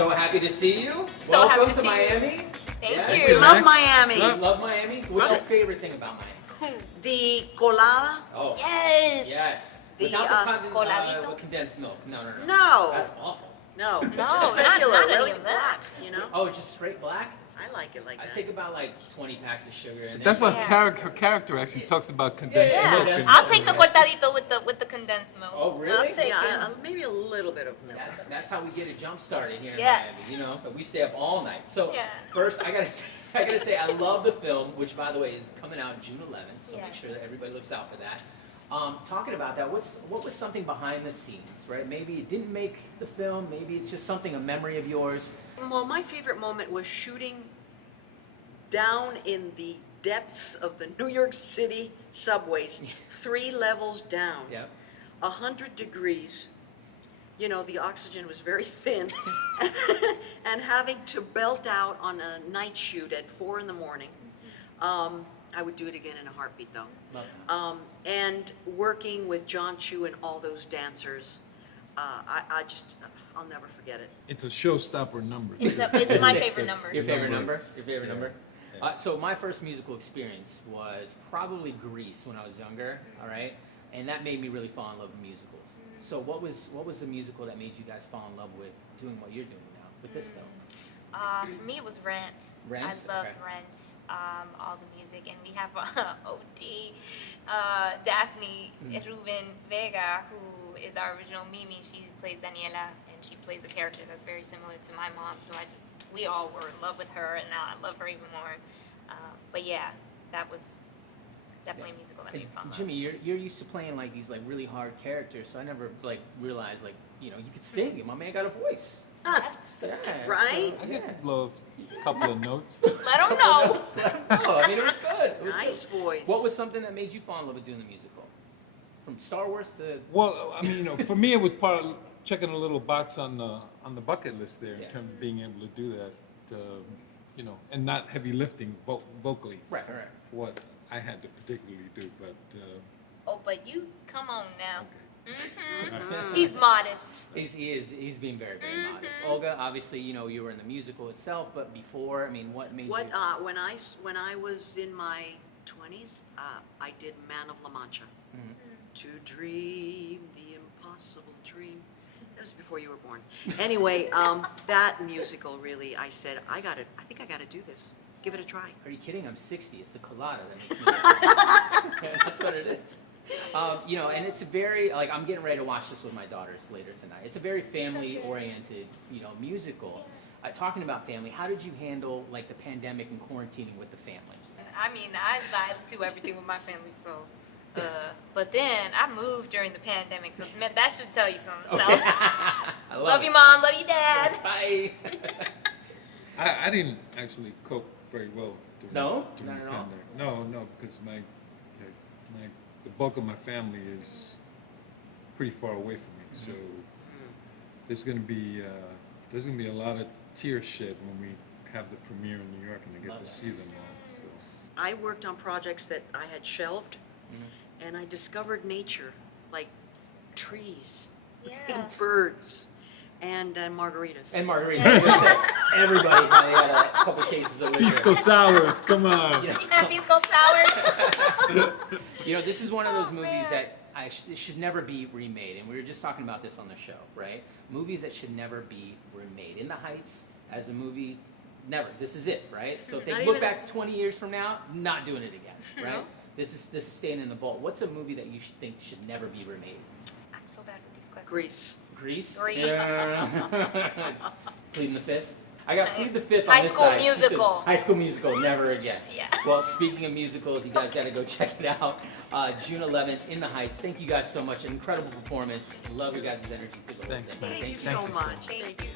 So happy to see you. So Welcome happy to see you. Miami. Thank Yes. you. We love Miami. Love Miami. What's your favorite thing about Miami? The colada. Oh. Yes. Yes. The, Without the coladito? with condensed milk. No. No. That's awful. No, No, just not regular, any really of that. black, you know? Oh, just straight black? I like it like I that. take about like 20 packs of sugar and That's what Yeah. her character actually talks about condensed Yeah, milk. that's- I'll take the cortadito with the condensed milk. Oh, really? I'll take Yeah, it. maybe a little bit of milk. That's how we get it jump started here in Yes. Miami, you know. But we stay up all night. So Yeah. first, I gotta say, I love the film, which by the way is coming out June 11th. So make Yes. sure that everybody looks out for that. Talking about that, what was something behind the scenes, right? Maybe it didn't make the film. Maybe it's just something, a memory of yours. Well, my favorite moment was shooting down in the depths of the New York City subways, 3 levels down, Yeah. 100 degrees. You know, the oxygen was very thin, and having to belt out on a night shoot at 4 in the morning. I would do it again in a heartbeat, though. Love that. And working with John Chu and all those dancers, I'll never forget it. It's a showstopper number. It's my favorite number. Your favorite number? Numbers. Your favorite Yeah. number? Yeah. So my first musical experience was probably Grease when I was younger, all right? And that made me really fall in love with musicals. So what was the musical that made you guys fall in love with doing what you're doing now with this film? For me, it was Rent. Rent? I love Okay. Rent. All the music, and we have OG Daphne Ruben Vega, who is our original Mimi. She plays Daniela, and she plays a character that's very similar to my mom. So we all were in love with her, and now I love her even more. But yeah, that was definitely a musical that made me fall in love. Jimmy, you're used to playing like these like really hard characters, so I never like realized like you could sing. My man got a voice. Yes. Yeah, Right? I get to blow a couple of notes. Let them know. I mean, it was good. It was Nice good. voice. What was something that made you fall in love with doing the musical? From Star Wars to Well, I mean, for me, it was part of checking a little box on the bucket list there in Yeah. terms of being able to do that, and not heavy lifting vocally. right. For what I had to particularly do, but Oh, but you come on now. okay. He's modest. He's being very, very modest. Olga, obviously, you were in the musical itself, but before, I mean, what made What you? when I was in my 20s, I did Man of La Mancha. To dream the impossible dream. That was before you were born. Anyway, that musical really, I said, I think I gotta do this. Give it a try. Are you kidding? I'm 60. It's the colada that makes me. That's what it is. And it's a very like I'm getting ready to watch this with my daughters later tonight. It's a very family-oriented, musical. Talking about family, how did you handle like the pandemic and quarantining with the family? I mean, I do everything with my family, so. But then I moved during the pandemic, so that should tell you something. Okay. No. I Love you, it. Mom. Love you, Dad. Bye. I didn't actually cope very well during, No? during Not the at all? pandemic. No, because the bulk of my family is pretty far away from me, so there's gonna be a lot of tears shed when we have the premiere in New York and I get Love to that. see them all. So. I worked on projects that I had shelved, and I discovered nature, like trees Yeah. and birds and margaritas. And margarita. I was gonna say, everybody probably had a couple cases of liquor. Pisco sours, come on. You know? You have Pisco sour? This is one of those Oh, movies man. that it should never be remade, and we were just talking about this on the show, right? Movies that should never be remade. In the Heights, as a movie, never. This is it, right? So if they Not look even- back 20 years from now, not doing it again, right? No. This is staying in the vault. What's a movie that you think should never be remade? I'm so bad with these questions. Grease. Grease? Grease. Yeah. Pleading the Fifth? I got Plead the Fifth on High this School side. She says, Musical. High School Musical, never again. Yeah. Well, speaking of musicals, you guys got to go check it out. June 11th, In the Heights. Thank you guys so much. An incredible performance. Love your guys' energy through the whole Thanks, thing. man. Thank you Thank so you so much. much. Thank you.